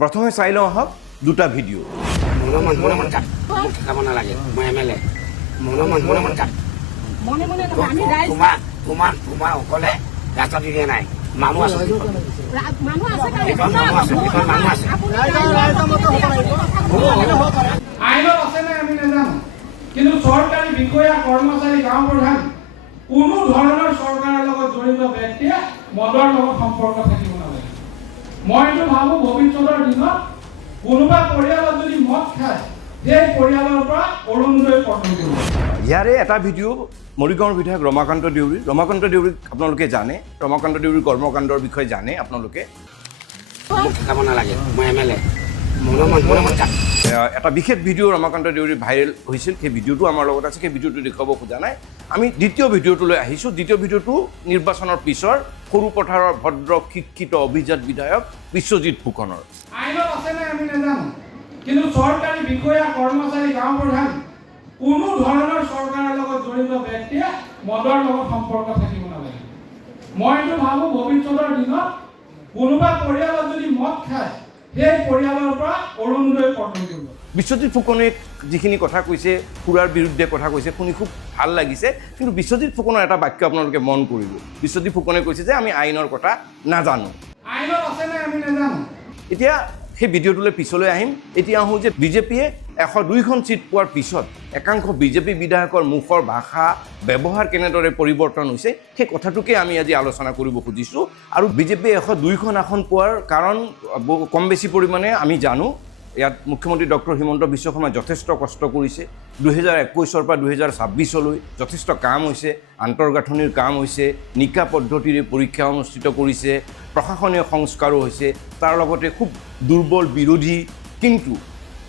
প্ৰথমে চাই লওঁ আহক দুটা ভিডিঅ'। আইনত আছে নাই আমি নাজানো, কিন্তু চৰকাৰী বিষয়া কৰ্মচাৰী গাঁও প্ৰধান কোনো ধৰণৰ চৰকাৰৰ লগত জড়িত ব্যক্তিয়ে মদৰ লগত সম্পৰ্ক থাকিব নালাগে। মইতো ভাবো ভৱিষ্যতৰ দিনত কোনোবা পৰিয়ালত যদি মদ খায় সেই পৰিয়ালৰ পৰা অৰুণোদয় পতন কৰিব। ইয়াৰে এটা ভিডিঅ' মৰিগাঁৱৰ বিধায়ক ৰমাকান্ত দেউৰী। ৰমাকান্ত দেউৰীক আপোনালোকে জানে, ৰমাকান্ত দেউৰীৰ কৰ্মকাণ্ডৰ বিষয়ে জানে আপোনালোকে। এটা বিশেষ ভিডিঅ' ৰমাকান্ত দেউৰী ভাইৰেল হৈছিল, সেই ভিডিঅ'টো আমাৰ লগত আছে, সেই ভিডিঅ'টো দেখুৱাব খোজা নাই। আমি দ্বিতীয় ভিডিঅ'টোলৈ আহিছোঁ। দ্বিতীয় ভিডিঅ'টো নিৰ্বাচনৰ পিছৰ সৰুপথাৰৰ ভদ্ৰ শিক্ষিত অভিজাত বিধায়ক বিশ্বজিৎ ফুকনৰ। আইনত আছে নাই আমি নাজানো, কিন্তু চৰকাৰী বিষয়া কৰ্মচাৰী গাঁও প্ৰধান কোনো ধৰণৰ চৰকাৰৰ লগত জড়িত ব্যক্তিয়ে মদৰ লগত সম্পৰ্ক থাকিব নালাগে। মইতো ভাবো ভৱিষ্যতৰ দিনত কোনোবা পৰিয়ালত যদি মদ খায় সেই পৰিয়ালৰ পৰা অৰুণোদয় পতন কৰিব। বিশ্বজিৎ ফুকনে যিখিনি কথা কৈছে, সুৰাৰ বিৰুদ্ধে কথা কৈছে, শুনি খুব ভাল লাগিছে। কিন্তু বিশ্বজিৎ ফুকনৰ এটা বাক্য আপোনালোকে মন কৰিব। বিশ্বজিৎ ফুকনে কৈছে যে আমি আইনৰ কথা নাজানো। আইনত আছে নাই আমি নাজানো। এতিয়া সেই ভিডিঅ'টোলৈ পিছলৈ আহিম। এতিয়া আহোঁ যে বিজেপিয়ে 102খন চিট পোৱাৰ পিছত একাংশ বিজেপি বিধায়কৰ মুখৰ ভাষা ব্যৱহাৰ কেনেদৰে পৰিৱৰ্তন হৈছে সেই কথাটোকে আমি আজি আলোচনা কৰিব খুজিছোঁ। আৰু বিজেপিয়ে 102খন আসন পোৱাৰ কাৰণ কম বেছি পৰিমাণে আমি জানো। ইয়াত মুখ্যমন্ত্ৰী ডক্টৰ হিমন্ত বিশ্ব শৰ্মাই যথেষ্ট কষ্ট কৰিছে। 2021 পৰা 2026লৈ যথেষ্ট কাম হৈছে, আন্তঃগাঁথনিৰ কাম হৈছে, নিকা পদ্ধতিৰে পৰীক্ষা অনুষ্ঠিত কৰিছে, প্ৰশাসনীয় সংস্কাৰো হৈছে, তাৰ লগতে খুব দুৰ্বল বিৰোধী। কিন্তু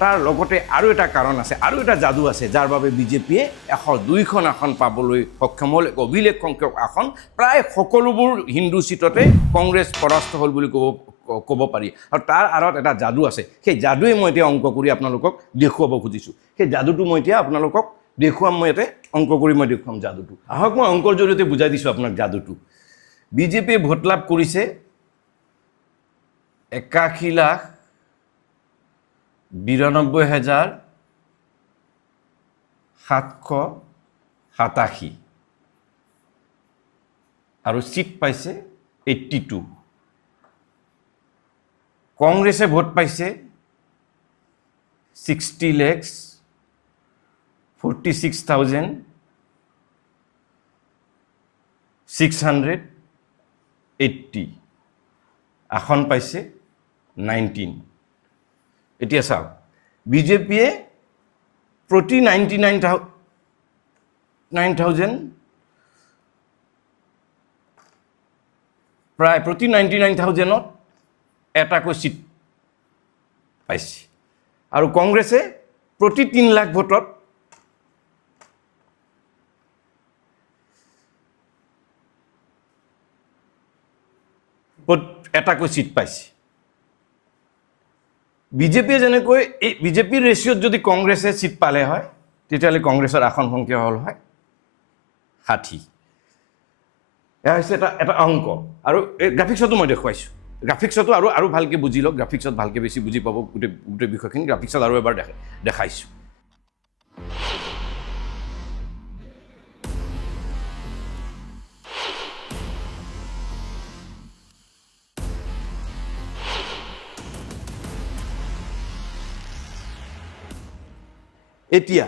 তাৰ লগতে আৰু এটা কাৰণ আছে, আৰু এটা যাদু আছে, যাৰ বাবে বিজেপিয়ে 102খন আসন পাবলৈ সক্ষম হ'ল। অভিলেখ সংখ্যক আসন, প্ৰায় সকলোবোৰ হিন্দু চিটতে কংগ্ৰেছ পৰাস্ত হ'ল বুলি ক'ব পাৰি। আৰু তাৰ আঁৰত এটা যাদু আছে। সেই যাদুৱে মই এতিয়া অংক কৰি আপোনালোকক দেখুৱাব খুজিছোঁ। সেই যাদুটো মই এতিয়া আপোনালোকক দেখুৱাম। মই ইয়াতে অংক কৰি মই দেখুৱাম যাদুটো। আহক মই অংকৰ জৰিয়তে বুজাই দিছোঁ আপোনাক যাদুটো। বিজেপিয়ে ভোট লাভ কৰিছে 81,92,787 আৰু চিট পাইছে 82। কংগ্ৰেছে ভোট পাইছে 60,46,680, আসন পাইছে 19। এতিয়া চাওক, বিজেপিয়ে প্ৰতি 99,000 প্ৰায় প্ৰতি 99,000ত এটাকৈ চিট পাইছে। আৰু কংগ্ৰেছে প্ৰতি 3 লাখ ভোটত এটাকৈ চিট পাইছে। বিজেপিয়ে যেনেকৈ এই বিজেপিৰ ৰেচিঅ'ত যদি কংগ্ৰেছে চিট পালে হয় তেতিয়াহ'লে কংগ্ৰেছৰ আসন সংখ্যা হ'ল হয় 60। এয়া হৈছে এটা অংক। আৰু এই গ্ৰাফিক্সতো মই দেখুৱাইছোঁ। গ্ৰাফিক্সতো আৰু ভালকৈ বুজি লওক। গ্ৰাফিক্সত ভালকৈ বেছি বুজি পাব গোটেই বিষয়খিনি। গ্ৰাফিক্সত আৰু এবাৰ দেখাইছোঁ। এতিয়া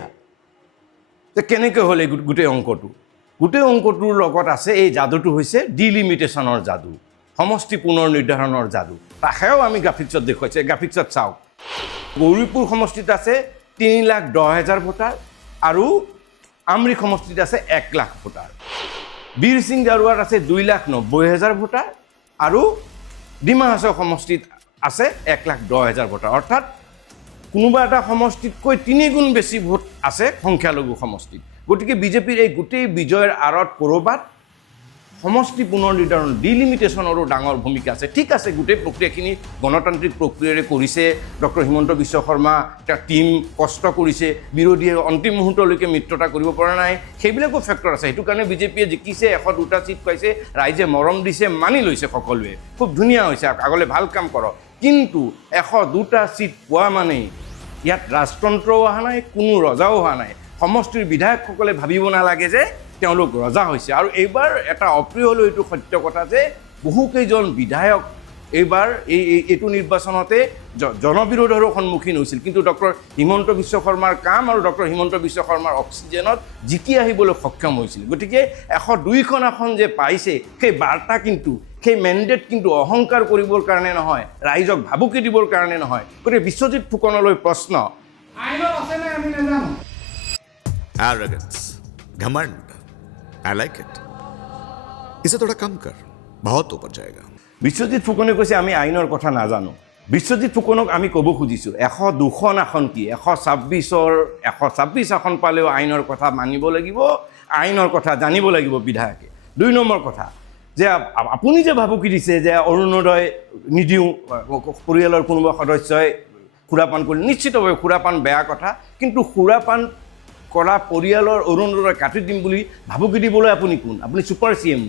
কেনেকৈ হ'ল এই গোটেই অংকটো? গোটেই অংকটোৰ লগত আছে এই যাদুটো হৈছে ডিলিমিটেশ্যনৰ যাদু, সমষ্টি পুনৰ নিৰ্ধাৰণৰ যাদু। তাকেও আমি গ্ৰাফিক্সত দেখুৱাইছে। গ্ৰাফিক্সত চাওক, গৌৰীপুৰ সমষ্টিত আছে 3,10,000 ভোটাৰ আৰু আমৰিক সমষ্টিত আছে 1 লাখ ভোটাৰ। বীৰসিং জাৰুৱাত আছে 2,90,000 ভোটাৰ আৰু ডিমা হাছাও সমষ্টিত আছে 1,10,000 ভোটাৰ। অৰ্থাৎ কোনোবা এটা সমষ্টিতকৈ 3 গুণ বেছি ভোট আছে সংখ্যালঘু সমষ্টিত। গতিকে বিজেপিৰ এই গোটেই বিজয়ৰ আঁৰত ক'ৰবাত সমষ্টি পুনৰ নিৰ্ধাৰণ ডিলিমিটেশ্যনৰো ডাঙৰ ভূমিকা আছে। ঠিক আছে, গোটেই প্ৰক্ৰিয়াখিনি গণতান্ত্ৰিক প্ৰক্ৰিয়াৰে কৰিছে। ডক্টৰ হিমন্ত বিশ্ব শৰ্মা তাৰ টীম কষ্ট কৰিছে, বিৰোধীয়ে অন্তিম মুহূৰ্তলৈকে মিত্ৰতা কৰিব পৰা নাই, সেইবিলাকো ফেক্টৰ আছে। সেইটো কাৰণে বিজেপিয়ে জিকিছে, 102টা চিট পাইছে, ৰাইজে মৰম দিছে, মানি লৈছে সকলোৱে। খুব ধুনীয়া হৈছে, আগলৈ ভাল কাম কৰক। কিন্তু 102টা ছিট পোৱা মানে ইয়াত ৰাজতন্ত্ৰও অহা নাই, কোনো ৰজাও অহা নাই। সমষ্টিৰ বিধায়কসকলে ভাবিব নালাগে যে তেওঁলোক ৰজা হৈছে। আৰু এইবাৰ এটা অপ্ৰিয় হ'লেও এইটো সত্য কথা যে বহুকেইজন বিধায়ক এইবাৰ এইটো নিৰ্বাচনতে জনবিৰোধৰো সন্মুখীন হৈছিল, কিন্তু ডক্টৰ হিমন্ত বিশ্ব শৰ্মাৰ কাম আৰু ডক্টৰ হিমন্ত বিশ্ব শৰ্মাৰ অক্সিজেনত জিকি আহিবলৈ সক্ষম হৈছিল। গতিকে 102খন আসন যে পাইছে সেই বাৰ্তা কিন্তু, সেই মেণ্ডেট কিন্তু অহংকাৰ কৰিবৰ কাৰণে নহয়, ৰাইজক ভাবুকি দিবৰ কাৰণে নহয়। গতিকে বিশ্বজিৎ ফুকনলৈ প্ৰশ্ন, আইনত আছে নে আমি নাজানো। Arrogance, घमंड, I like it. इसे थोड़ा कम कर, बहुत ऊपर जाएगा। বিশ্বজিৎ ফুকনে কৈছে আমি আইনৰ কথা নাজানো। বিশ্বজিৎ ফুকনক আমি ক'ব খুজিছোঁ 102খন আসন কি, 126 আসন পালেও আইনৰ কথা মানিব লাগিব, আইনৰ কথা জানিব লাগিব বিধায়কে। 2 নম্বৰ কথা যে আপুনি যে ভাবুকি দিছে যে অৰুণোদয় নিদিওঁ, পৰিয়ালৰ কোনোবা সদস্যই সুৰাপান কৰি, নিশ্চিতভাৱে সুৰাপান বেয়া কথা, কিন্তু সুৰাপান কৰা পৰিয়ালৰ অৰুণোদয় কাটি দিম বুলি ভাবুকি দিবলৈ আপুনি কোন? আপুনি ছুপাৰ CM।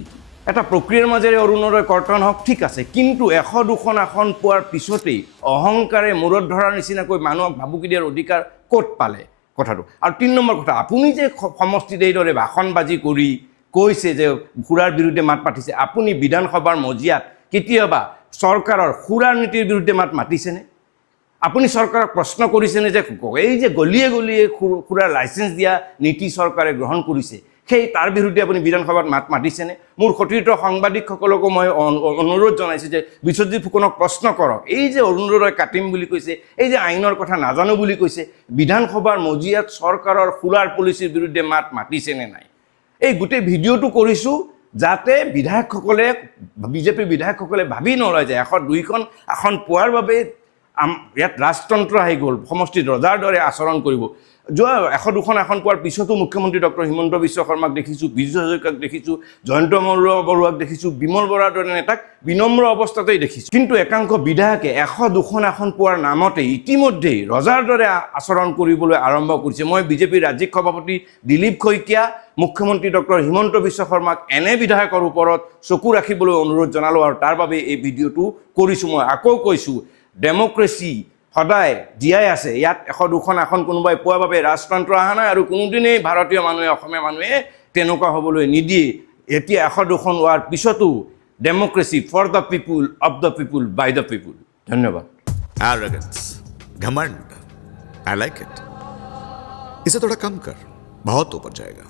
এটা প্ৰক্ৰিয়াৰ মাজেৰে অৰুণোদয় কৰ্তন হওক, ঠিক আছে, কিন্তু 102খন আসন পোৱাৰ পিছতেই অহংকাৰে মূৰত ধৰাৰ নিচিনাকৈ মানুহক ভাবুকি দিয়াৰ অধিকাৰ ক'ত পালে কথাটো। আৰু 3 নম্বৰ কথা, আপুনি যে সমষ্টিত এইদৰে ভাষণবাজি কৰি কৈছে যে সুৰাৰ বিৰুদ্ধে মাত মাতিছে, আপুনি বিধানসভাৰ মজিয়াত কেতিয়াবা চৰকাৰৰ সুৰাৰ নীতিৰ বিৰুদ্ধে মাত মাতিছেনে? আপুনি চৰকাৰক প্ৰশ্ন কৰিছেনে যে এই যে গলিয়ে গলিয়ে সুৰাৰ লাইচেঞ্চ দিয়া নীতি চৰকাৰে গ্ৰহণ কৰিছে, সেই তাৰ বিৰুদ্ধে আপুনি বিধানসভাত মাত মাতিছেনে? মোৰ সতীৰ্থ সাংবাদিকসকলকো মই অনুৰোধ জনাইছোঁ যে বিশ্বজিৎ ফুকনক প্ৰশ্ন কৰক, এই যে অৰুণোদয় কাটিম বুলি কৈছে, এই যে আইনৰ কথা নাজানো বুলি কৈছে, বিধানসভাৰ মজিয়াত চৰকাৰৰ সুৰাৰ পলিচিৰ বিৰুদ্ধে মাত মাতিছেনে নাই? এই গোটেই ভিডিঅ'টো কৰিছোঁ যাতে বিধায়কসকলে, বিজেপিৰ বিধায়কসকলে ভাবি নলয় যে 102খন আসন পোৱাৰ বাবে ইয়াত ৰাজতন্ত্ৰ আহি গ'ল, সমষ্টিত ৰজাৰ দৰে আচৰণ কৰিব। যোৱা 102খন আসন পোৱাৰ পিছতো মুখ্যমন্ত্ৰী ডক্টৰ হিমন্ত বিশ্ব শৰ্মাক দেখিছোঁ, বিজু হাজৰিকাক দেখিছোঁ, জয়ন্ত বৰুৱাক দেখিছোঁ, বিমল বৰাৰ দৰে নেতাক বিনম্ৰ অৱস্থাতেই দেখিছোঁ। কিন্তু একাংশ বিধায়কে 102খন আসন পোৱাৰ নামতে ইতিমধ্যেই ৰজাৰ দৰে আচৰণ কৰিবলৈ আৰম্ভ কৰিছে। মই বিজেপিৰ ৰাজ্যিক সভাপতি দিলীপ শইকীয়া, মুখ্যমন্ত্ৰী ডক্টৰ হিমন্ত বিশ্ব শৰ্মাক এনে বিধায়কৰ ওপৰত চকু ৰাখিবলৈ অনুৰোধ জনালোঁ, আৰু তাৰ বাবে এই ভিডিঅ'টো কৰিছোঁ। মই আকৌ কৈছোঁ, ডেমক্ৰেচি সদায় জীয়াই আছে। ইয়াত 102খন আসন কোনোবাই পোৱাৰ বাবে ৰাজতন্ত্ৰ অহা নাই, আৰু কোনোদিনেই ভাৰতীয় মানুহে, অসমীয়া মানুহে তেনেকুৱা হ'বলৈ নিদিয়ে। এতিয়া 102খন হোৱাৰ পিছতো democracy for the people, of the people, by the people. ধন্যবাদ। Arrogance, घमंड, I like it. इसे थोड़ा कम कर, बहुत ऊपर जाएगा।